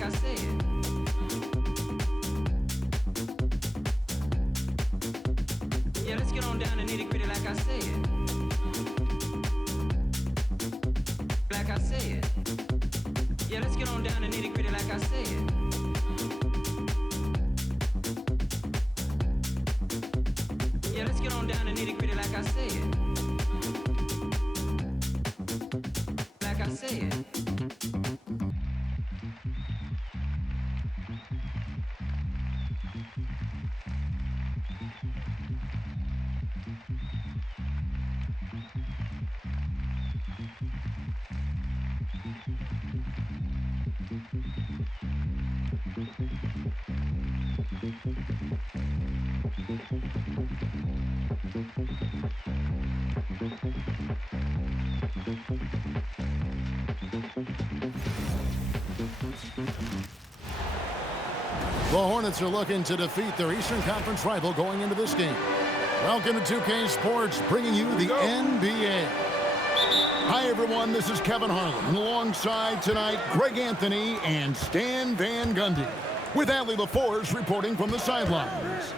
like I said. Yeah, let's get on down to nitty-gritty like I said. Like I said. Yeah, let's get on down to nitty-gritty like I said. Yeah, let's get on down to nitty-gritty like I said. Like I said. The Hornets are looking to defeat their Eastern Conference rival going into this game. Welcome to 2K Sports, bringing you the NBA. Hi, everyone. This is Kevin Harlan. Alongside tonight, Greg Anthony and Stan Van Gundy, with Allie LaForce reporting from the sidelines.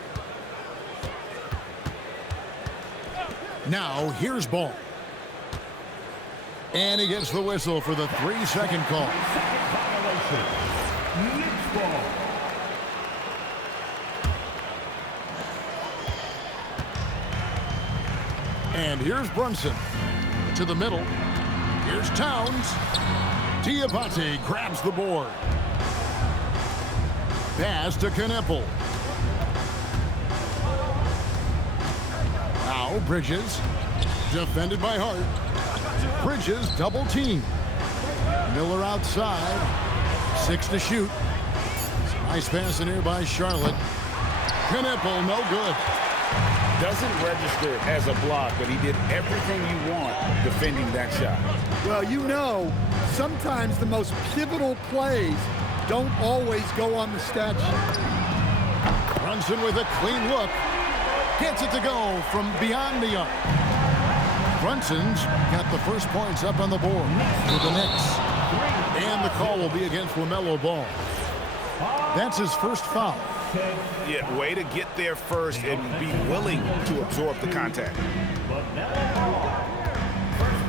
Now, here's Ball. And he gets the whistle for the 3-second call. Knicks ball. And here's Brunson to the middle. Here's Towns. Diabate grabs the board. Pass to Kneppel. Now Bridges, defended by Hart. Bridges double team. Miller outside. 6 to shoot. Nice pass in here by Charlotte. Kneppel, no good. Doesn't register as a block, but he did everything you want defending that shot. Well, you know, sometimes the most pivotal plays don't always go on the stat sheet. Brunson with a clean look. Gets it to go from beyond the arc. Brunson's got the first points up on the board for the Knicks. And the call will be against LaMelo Ball. That's his first foul. Yeah, way to get there first and be willing to absorb the contact.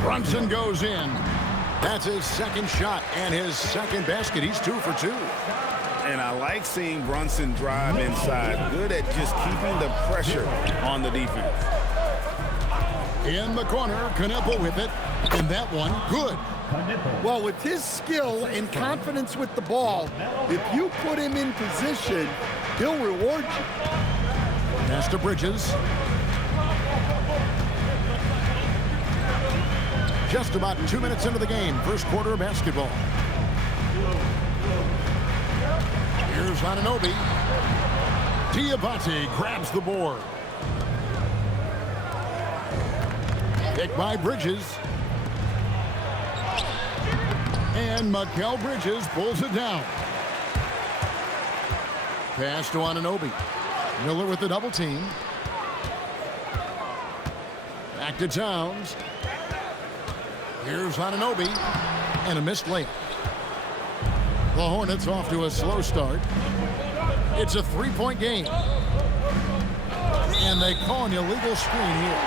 Brunson goes in. That's his second shot and his second basket. He's 2 for 2. And I like seeing Brunson drive inside. Good at just keeping the pressure on the defense. In the corner, Kneppel with it. And that one, good. Well, with his skill and confidence with the ball, if you put him in position, he'll reward you. Pass to Bridges. Just about 2 minutes into the game, first quarter of basketball. Here's Anunoby. Diabate grabs the board. Picked by Bridges. And Mikal Bridges pulls it down. Pass to Anunoby. Miller with the double team. Back to Towns. Here's Anunoby. And a missed layup. The Hornets off to a slow start. It's a 3-point game. And they call an illegal screen here.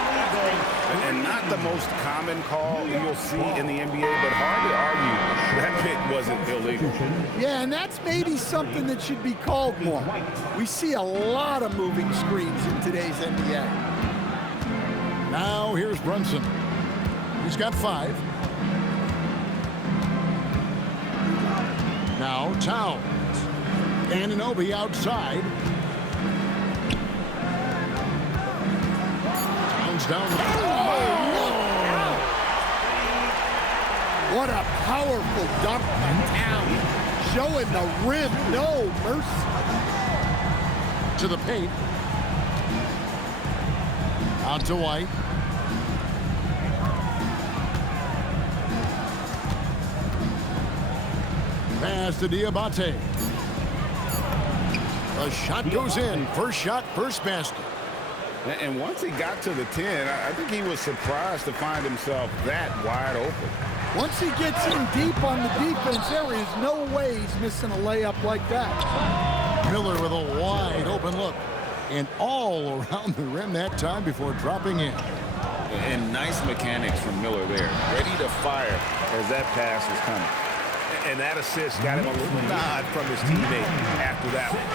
And not the most common call you'll see in the NBA, but hard to argue that pick wasn't illegal. Yeah, and that's maybe something that should be called more. We see a lot of moving screens in today's NBA. Now here's Brunson. He's got 5. Now Towns. Anunoby outside. Towns down. What a powerful dunk by Towns. Showing the rim, no mercy. To the paint. Out to White. Pass to Diabate. The shot goes in. First shot, first basket. And once he got to the 10, I think he was surprised to find himself that wide open. Once he gets in deep on the defense, there is no way he's missing a layup like that. Miller with a wide open look. And all around the rim that time before dropping in. And nice mechanics from Miller there. Ready to fire as that pass was coming. And that assist got him a little nod from his teammate after that one.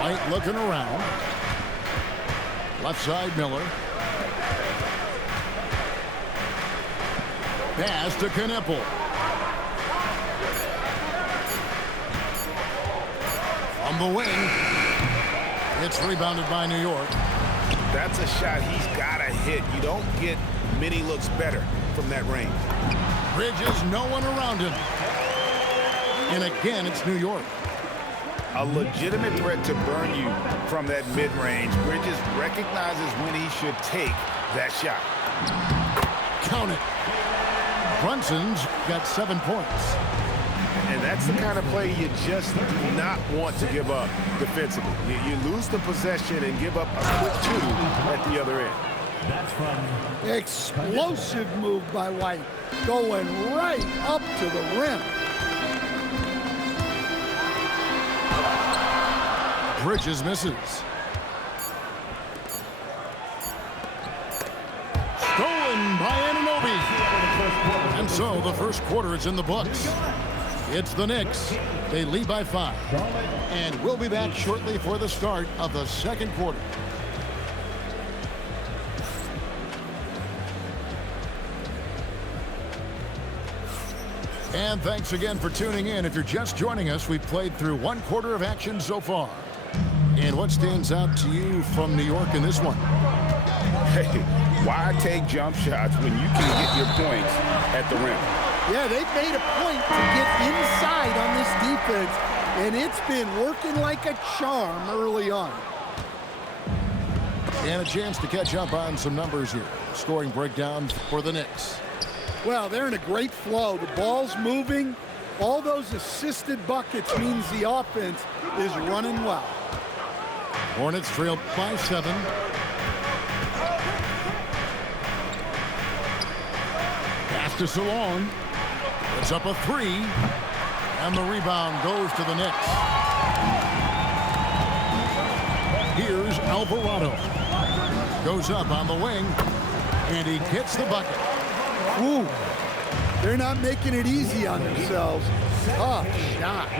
White looking around. Left side, Miller. Pass to Kneppel. On the wing. It's rebounded by New York. That's a shot he's got to hit. You don't get many looks better from that range. Bridges, no one around him. And again, it's New York. A legitimate threat to burn you from that mid-range. Bridges recognizes when he should take that shot. Count it. Brunson's got 7 points. And that's the kind of play you just do not want to give up defensively. You lose the possession and give up a quick two at the other end. That's from Explosive move by White. Going right up to the rim. Bridges misses. Stolen by Anunoby. And so the first quarter is in the books. It's the Knicks. They lead by 5. And we'll be back shortly for the start of the second quarter. And thanks again for tuning in. If you're just joining us, we've played through 1 quarter of action so far. And what stands out to you from New York in this one? Hey, why take jump shots when you can get your points at the rim? Yeah, they've made a point to get inside on this defense, and it's been working like a charm early on. And a chance to catch up on some numbers here. Scoring breakdown for the Knicks. Well, they're in a great flow. The ball's moving. All those assisted buckets means the offense is running well. Hornets trail by 7. Pass to Salon. It's up a 3. And the rebound goes to the Knicks. Here's Alvarado. Goes up on the wing. And he gets the bucket. Ooh, they're not making it easy on themselves. Tough shot.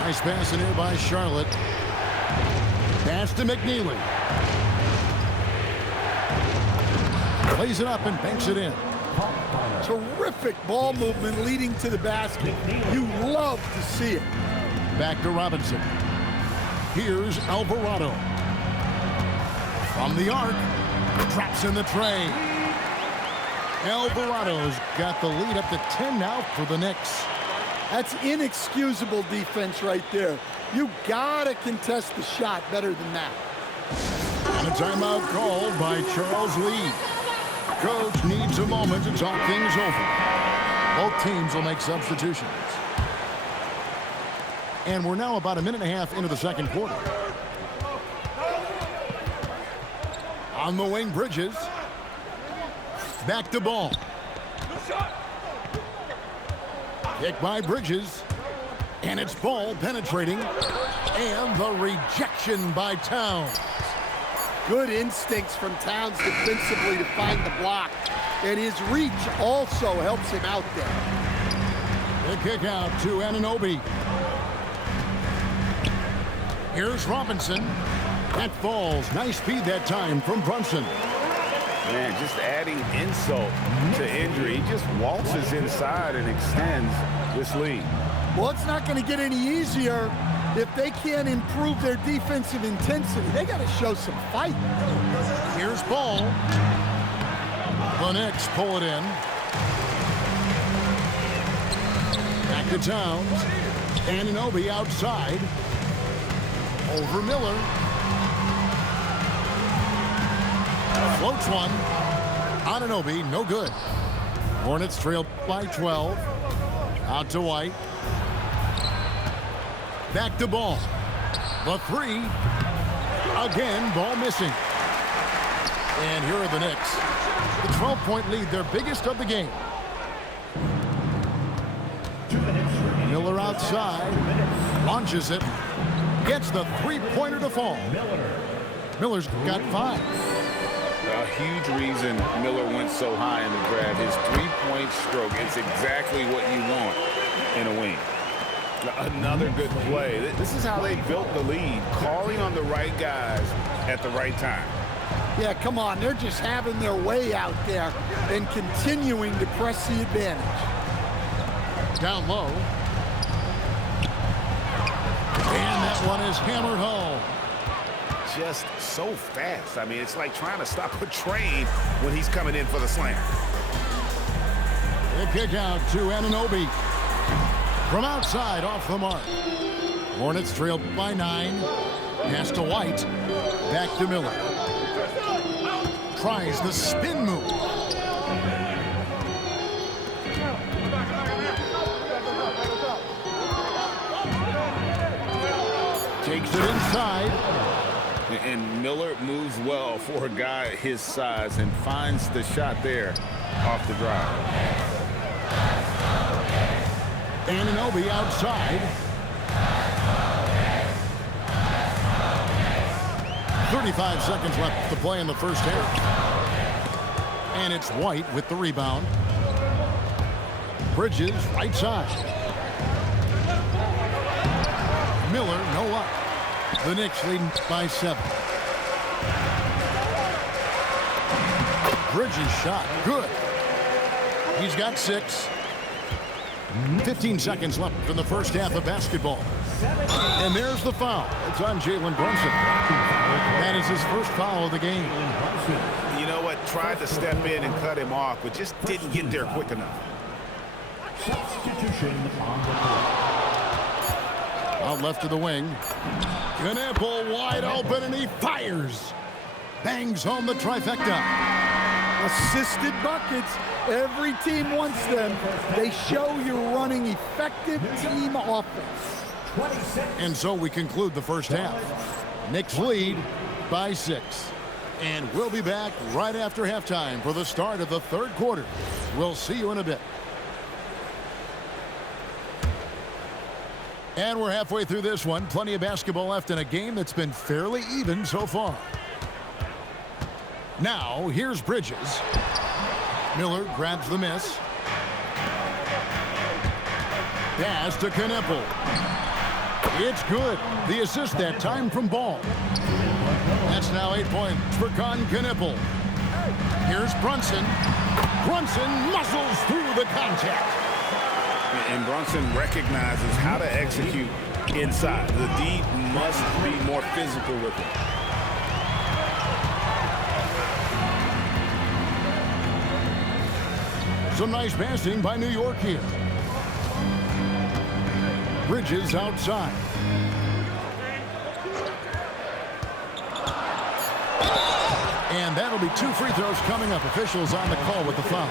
Nice pass in here by Charlotte. Pass to McNeely. Plays it up and banks it in. Terrific ball movement leading to the basket. You love to see it. Back to Robinson. Here's Alvarado. From the arc. Traps in the tray. Alvarado's got the lead up to 10 now for the Knicks. That's inexcusable defense right there. You gotta contest the shot better than that. And a timeout called by Charles Lee. Coach needs a moment to talk things over. Both teams will make substitutions. And we're now about a minute and a half into the second quarter. On the wing, Bridges. Back to Ball. Kick by Bridges. And it's Ball penetrating. And the rejection by Towns. Good instincts from Towns defensively to find the block. And his reach also helps him out there. The kick out to Anunoby. Here's Robinson. That falls. Nice feed that time from Brunson. Man, just adding insult to injury. He just waltzes inside and extends this lead. Well, it's not going to get any easier if they can't improve their defensive intensity. They got to show some fight. Here's Ball. The Knicks pull it in. Back to Towns. Anunoby outside. Over Miller. Floats one. Anunoby, no good. Hornets trail by 12. Out to White. Back to Ball. The 3. Again, ball missing. And here are the Knicks. The 12-point lead, their biggest of the game. Miller outside. Launches it. Gets the three-pointer to fall. Miller's got 5. A huge reason Miller went so high in the grab. His three-point stroke. It's exactly what you want in a wing. Another good play. This is how they built the lead, calling on the right guys at the right time. Yeah, come on. They're just having their way out there and continuing to press the advantage. Down low. And that one is hammered home. Just so fast. I mean, it's like trying to stop a train when he's coming in for the slam. The kick out to Anunoby. From outside, off the mark. Hornets trailed by 9. Pass to White. Back to Miller. Tries the spin move. Takes it inside. And Miller moves well for a guy his size and finds the shot there off the drive. Anunoby outside. 35 seconds left to play in the first half. And it's White with the rebound. Bridges, right side. Miller, no luck. The Knicks leading by 7. Bridges shot, good. He's got 6. 15 seconds left in the first half of basketball. And there's the foul. It's on Jalen Brunson. That is his first foul of the game. You know what? Tried to step in and cut him off, but just didn't get there quick enough. Substitution on the court. Out left to the wing. Knueppel wide open, and he fires. Bangs home the trifecta. Assisted buckets. Every team wants them. They show you're running effective team offense. And so we conclude the first half. Knicks lead by 6. And we'll be back right after halftime for the start of the third quarter. We'll see you in a bit. And we're halfway through this one. Plenty of basketball left in a game that's been fairly even so far. Now, here's Bridges. Miller grabs the miss. Pass to Knueppel. It's good. The assist that time from Ball. That's now 8 points for Knueppel. Here's Brunson. Brunson muscles through the contact. And Brunson recognizes how to execute inside. The D must be more physical with it. Some nice passing by New York here. Bridges outside. And that'll be 2 free throws coming up. Officials on the call with the foul.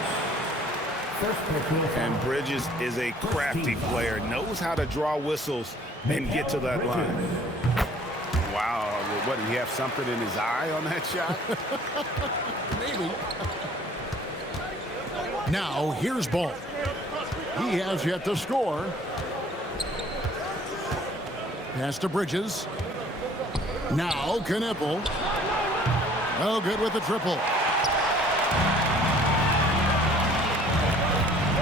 And Bridges is a crafty player, knows how to draw whistles and get to that line. Wow, what, did he have something in his eye on that shot? Maybe. Now, here's Ball. He has yet to score. Pass to Bridges. Now, Knueppel. No good with the triple.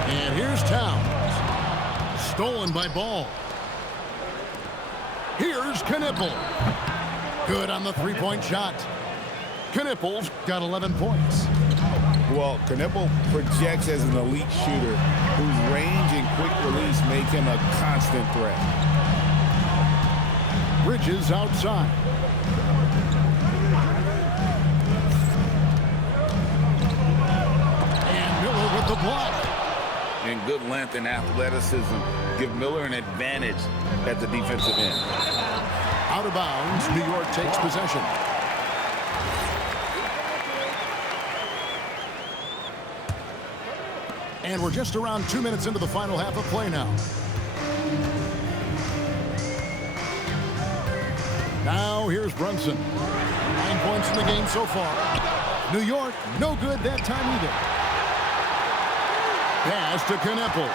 And here's Towns. Stolen by Ball. Here's Knueppel. Good on the three-point shot. Knueppel's got 11 points. Well, Knueppel projects as an elite shooter whose range and quick release make him a constant threat. Bridges outside. And Miller with the block. And good length and athleticism give Miller an advantage at the defensive end. Out of bounds, New York takes possession. And we're just around 2 minutes into the final half of play now. Now here's Brunson. 9 points in the game so far. New York, no good that time either. Pass to Knipple.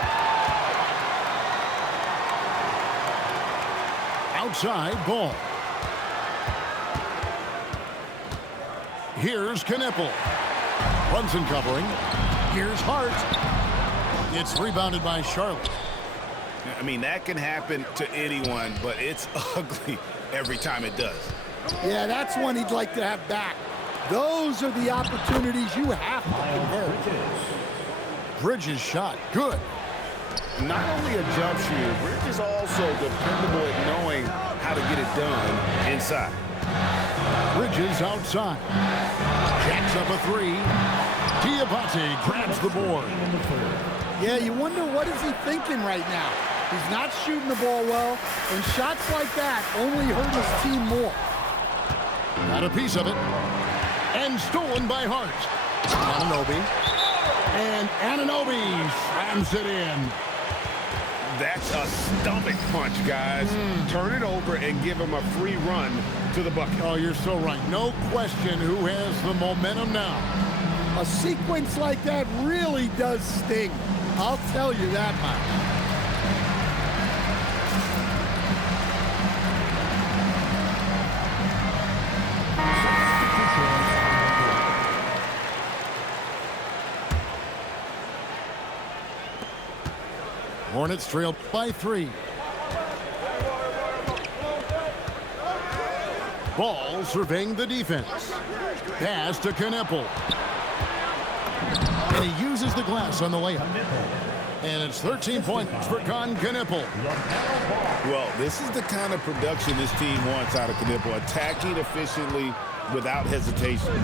Outside ball. Here's Knipple. Brunson covering. Here's Hart. It's rebounded by Charlotte. I mean, that can happen to anyone, but it's ugly every time it does. Yeah, that's one he'd like to have back. Those are the opportunities you have to convert. Bridges shot. Good. Not only a jump shooter, Bridges also dependable at knowing how to get it done inside. Bridges outside. Jacks up a three. Diabate grabs the board. Yeah, you wonder what is he thinking right now. He's not shooting the ball well, and shots like that only hurt his team more. Got a piece of it. And stolen by Hart. Anunoby. And Anunoby slams it in. That's a stomach punch, guys. Turn it over and give him a free run to the bucket. Oh, you're so right. No question who has the momentum now. A sequence like that really does sting. I'll tell you that much. Hornets trail by 3. Ball surveying the defense. Pass to Knipple. And he uses the glass on the layup. And it's 13 points for Con Knipple. Well, this is the kind of production this team wants out of Knipple. Attacking efficiently without hesitation.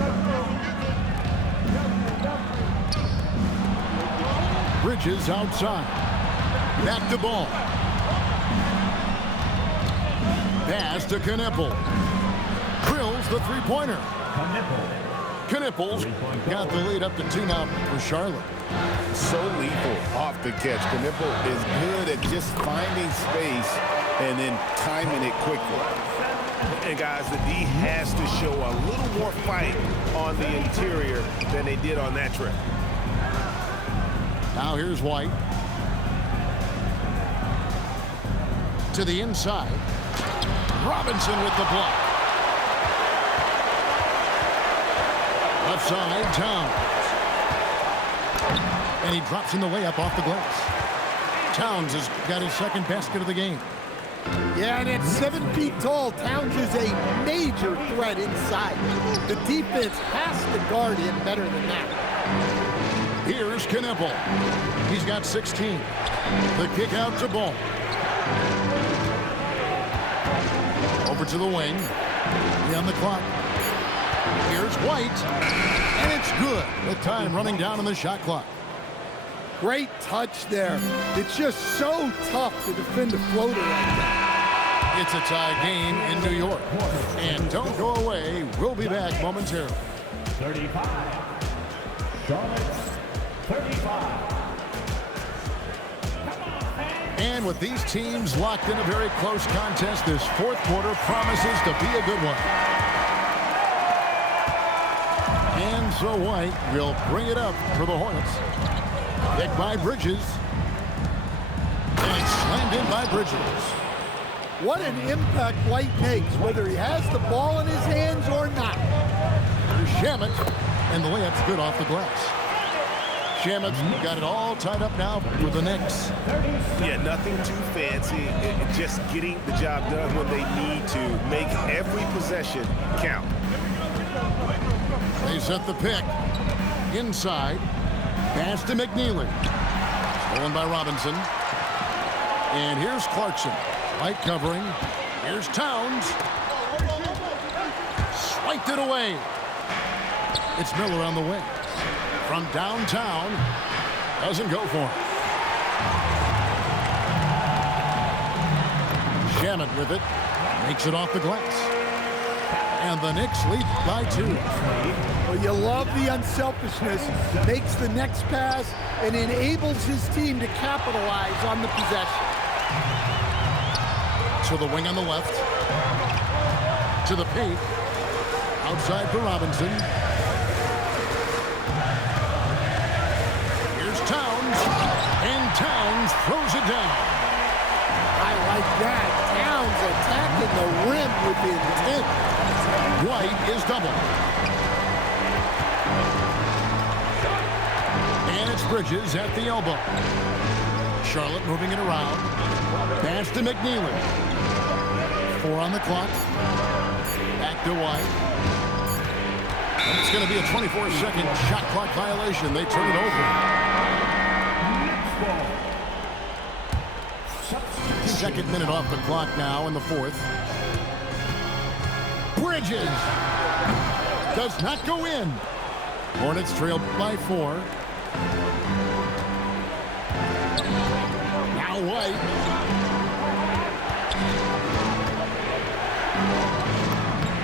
Bridges outside. Back to ball. Pass to Knipple. Drills the three-pointer. Knipple's got the lead up to 2 now for Charlotte. So lethal off the catch. Knipple is good at just finding space and then timing it quickly. And guys, the D has to show a little more fight on the interior than they did on that trip. Now here's White. To the inside. Robinson with the block. Left side, Towns. And he drops in the layup off the glass. Towns has got his second basket of the game. Yeah, and at 7 feet tall, Towns is a major threat inside. The defense has to guard him better than that. Here's Knipple. He's got 16. The kick out to Ball. Over to the wing. On the clock. Here's White. And it's good. The time running down on the shot clock. Great touch there. It's just so tough to defend a floater like that. It's a tie game in New York. And don't go away. We'll be back momentarily. 35. Charlotte, 35. And with these teams locked in a very close contest, this fourth quarter promises to be a good one. And so White will bring it up for the Hornets. Picked by Bridges. And it's slammed in by Bridges. What an impact White makes, whether he has the ball in his hands or not. Here's Shamet, and the layup's good off the glass. Shamet's got it all tied up now for the Knicks. Yeah, nothing too fancy. Just getting the job done when they need to. Make every possession count. They set the pick. Inside. Pass to McNeely. Stolen by Robinson. And here's Clarkson. Light covering. Here's Towns. Swiped it away. It's Miller on the wing. From downtown. Doesn't go for it. Shamet with it. Makes it off the glass. And the Knicks lead by 2. Well, you love the unselfishness. Makes the next pass and enables his team to capitalize on the possession. To the wing on the left. To the paint. Outside for Robinson. Here's Towns. And Towns throws it down. I like that. Towns attacking the rim with intent. White is double. And it's Bridges at the elbow. Charlotte moving it around. Pass to McNeely. 4 on the clock. Back to White. And it's going to be a 24-second shot clock violation. They turn it over. Second minute off the clock now in the fourth. Bridges does not go in. Hornets trail by 4. Now White.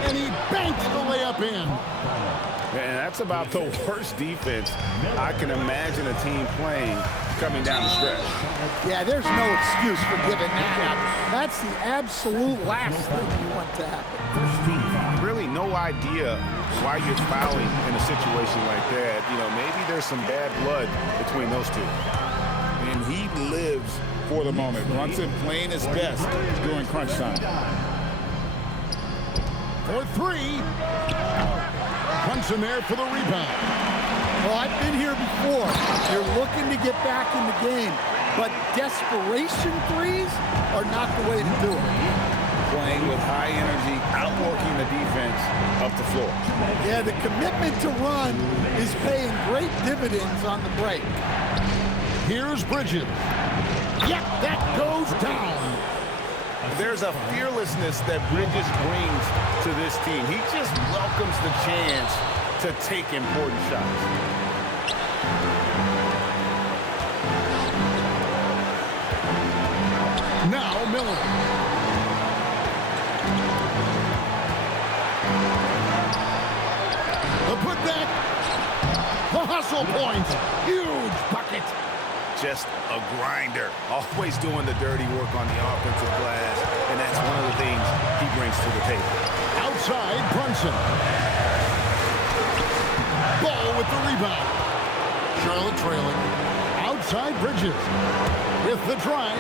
And he banks the layup in. And that's about the worst defense I can imagine a team playing coming down the stretch. Yeah, there's no excuse for giving that up. That's the absolute last thing you want to happen. Really no idea why you're fouling in a situation like that. You know, maybe there's some bad blood between those two. And he lives for the moment. Brunson playing his best during crunch time. For 3. Brunson there for the rebound. Well, I've been here before. You're looking to get back in the game, but desperation threes are not the way to do it. Playing with high energy, outworking the defense up the floor. Yeah, the commitment to run is paying great dividends on the break. Here's Bridges. Yep, that goes down. There's a fearlessness that Bridges brings to this team. He just welcomes the chance to take important shots. Now Miller. The putback. The hustle point. Huge bucket. Just a grinder. Always doing the dirty work on the offensive glass. And that's one of the things he brings to the table. Outside Brunson. Ball with the rebound. Charlotte trailing. Outside Bridges. With the drive.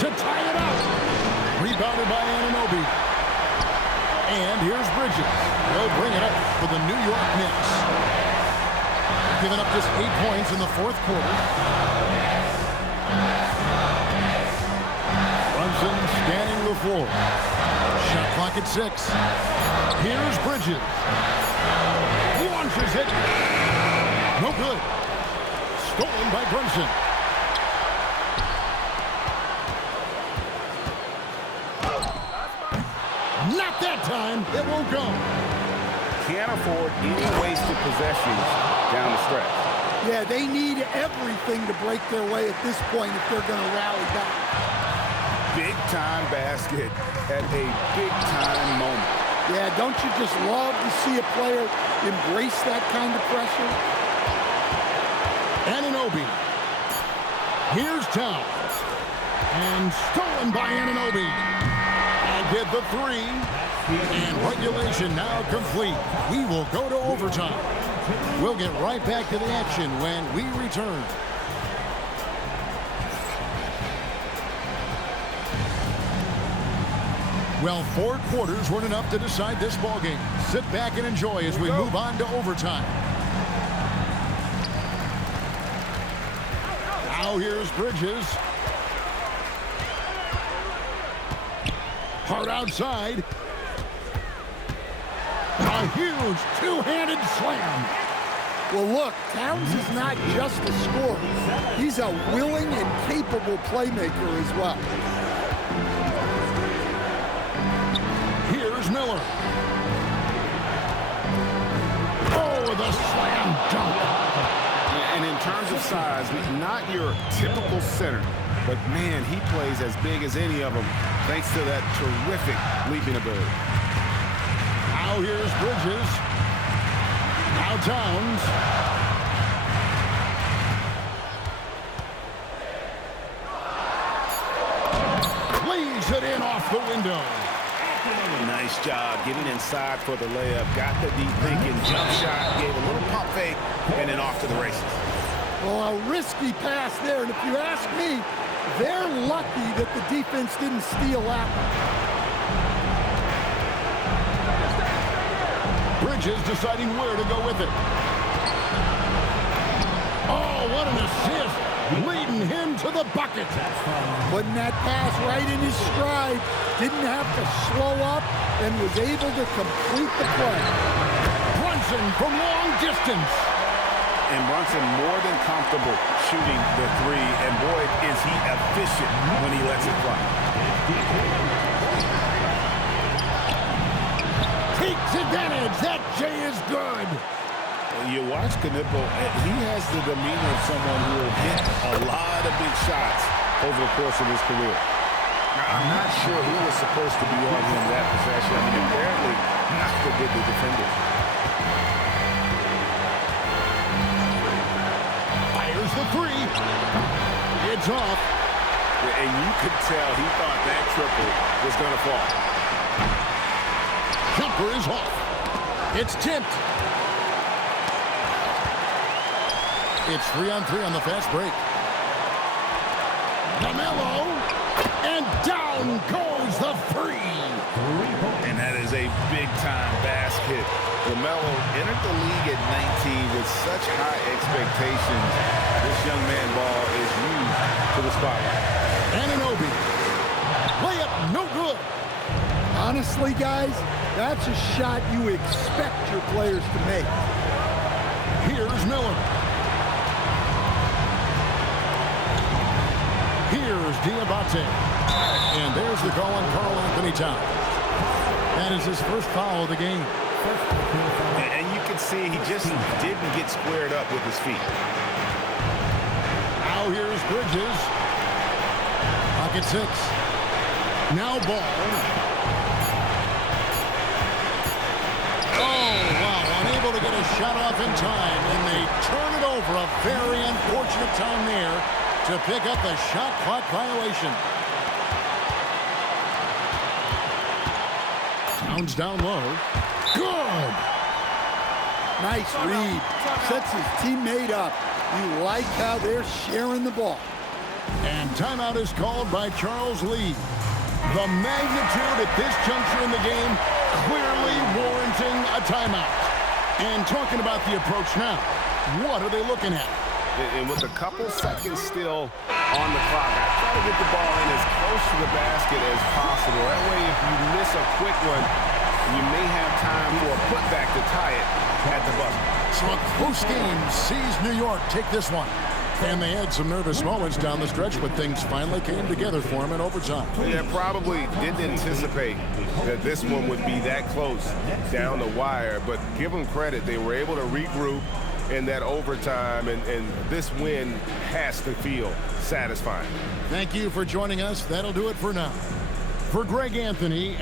To tie it up. Rebounded by Anunoby. And here's Bridges. They'll bring it up for the New York Knicks. Giving up just 8 points in the fourth quarter. Brunson scanning the floor. Shot clock at 6. Here's Bridges. Launches it. No good. Stolen by Brunson. Not that time. It won't go. Can't afford any wasted possessions down the stretch. Yeah, they need everything to break their way at this point if they're going to rally back. Big-time basket at a big-time moment. Yeah, don't you just love to see a player embrace that kind of pressure? Anunoby. Here's Towns. And stolen by Anunoby. And did the 3. And regulation now complete. We will go to overtime. We'll get right back to the action when we return. Well, 4 quarters weren't enough to decide this ballgame. Sit back and enjoy as we move on to overtime. Now here's Bridges. Hard outside. A huge two-handed slam. Well, look, Towns is not just a scorer. He's a willing and capable playmaker as well. Here's Miller. Oh, the slam dunk. And in terms of size, not your typical center, but man, he plays as big as any of them thanks to that terrific leaping ability. Now here's Bridges. Now Towns. Lays it in off the window. Nice job getting inside for the layup. Got the deep thinking jump shot, gave a little pump fake, and then off to the races. Well, a risky pass there, and if you ask me, they're lucky that the defense didn't steal that one. Bridges deciding where to go with it. Oh, what an assist! Leading him to the bucket. Putting that pass right in his stride. Didn't have to slow up and was able to complete the play. Brunson from long distance. And Brunson more than comfortable shooting the three. And boy, is he efficient when he lets it fly. Takes advantage. That J is good. You watch Knipple, he has the demeanor of someone who will hit a lot of big shots over the course of his career. Now, I'm not sure who was supposed to be on him that possession. I mean, apparently not the good defenders. Fires the three. It's off. And you could tell he thought that triple was going to fall. Jumper is off. It's tipped. It's 3-on-3 on the fast break. LaMelo, and down goes the three. And that is a big-time basket. LaMelo entered the league at 19 with such high expectations. This young man ball is used to the spotlight. Anunoby. Layup no good. Honestly, guys, that's a shot you expect your players to make. Here's Miller. Here's Diabate. And there's the call on Karl Anthony Towns. That is his first foul of the game. And you can see he just didn't get squared up with his feet. Now here's Bridges. Pocket six. Now Ball. Oh, wow. Unable to get a shot off in time. And they turn it over. A very unfortunate time there to pick up the shot clock violation. Towns down low. Good. Nice read. Sets his teammate up. You like how they're sharing the ball. And timeout is called by Charles Lee. The magnitude at this juncture in the game clearly warranting a timeout. And talking about the approach now, what are they looking at? And with a couple seconds still on the clock, I try to get the ball in as close to the basket as possible. That way, if you miss a quick one, you may have time for a putback to tie it at the buzzer. So a close game sees New York take this one. And they had some nervous moments down the stretch, but things finally came together for them in overtime. Yeah, probably didn't anticipate that this one would be that close down the wire, but give them credit. They were able to regroup in that overtime, and this win has to feel satisfying. Thank you for joining us. That'll do it for now. For Greg Anthony,